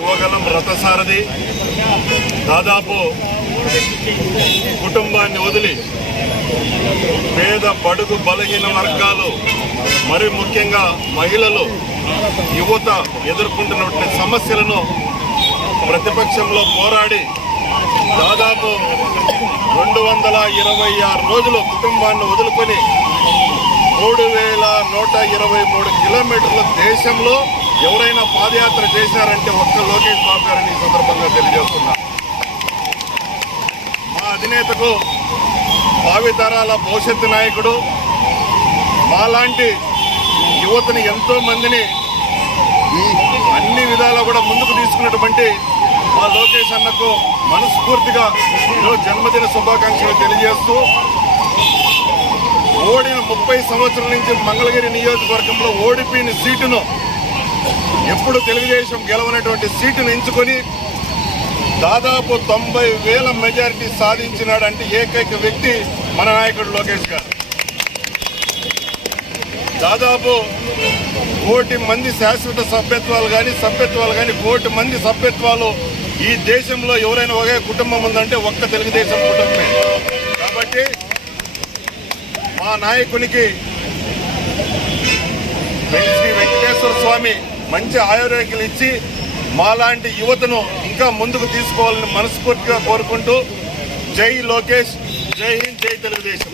యువగలం రథసారథి దాదాపు కుటుంబాన్ని వదిలి పేద బడుగు బలహీన వర్గాలు మరి ముఖ్యంగా మహిళలు యువత ఎదుర్కొంటున్నటువంటి సమస్యలను ప్రతిపక్షంలో పోరాడి దాదాపు 226 రోజులు కుటుంబాన్ని వదులుకొని 3123 కిలోమీటర్ల దేశంలో ఎవరైనా పాదయాత్ర చేశారంటే ఒక్క లోకేష్ బాబు గారిని ఈ సందర్భంగా తెలియజేస్తున్నా. మా అధినేతకు భావితరాల భవిష్యత్తు నాయకుడు, మాలాంటి యువతని ఎంతో మందిని అన్ని విధాలా కూడా ముందుకు తీసుకున్నటువంటి మా లోకేష్ అన్నకు మనస్ఫూర్తిగా ఈరోజు జన్మదిన శుభాకాంక్షలు తెలియజేస్తూ, ఓడిన 30 సంవత్సరాల నుంచి మంగళగిరి నియోజకవర్గంలో ఓడిపోయిన సీటును ఎప్పుడు తెలుగుదేశం గెలవనటువంటి సీటును ఎంచుకొని దాదాపు 90,000 మెజారిటీ సాధించినాడంటే ఏకైక వ్యక్తి మన నాయకుడు లోకేష్ గారు. దాదాపు 1 కోటి మంది శాశ్వత సభ్యత్వాలు కానీ 1 కోటి మంది సభ్యత్వాలు ఈ దేశంలో ఎవరైనా ఒకే కుటుంబం ఉందంటే ఒక్క తెలుగుదేశం కుటుంబమే. కాబట్టి మా నాయకునికి శ్రీ వెంకటేశ్వర స్వామి మంచి ఆరోగ్యాలు ఇచ్చి మాలాంటి యువతను ఇంకా ముందుకు తీసుకోవాలని మనస్ఫూర్తిగా కోరుకుంటూ జై లోకేష్, జై హింద్, జై తెలుగుదేశం.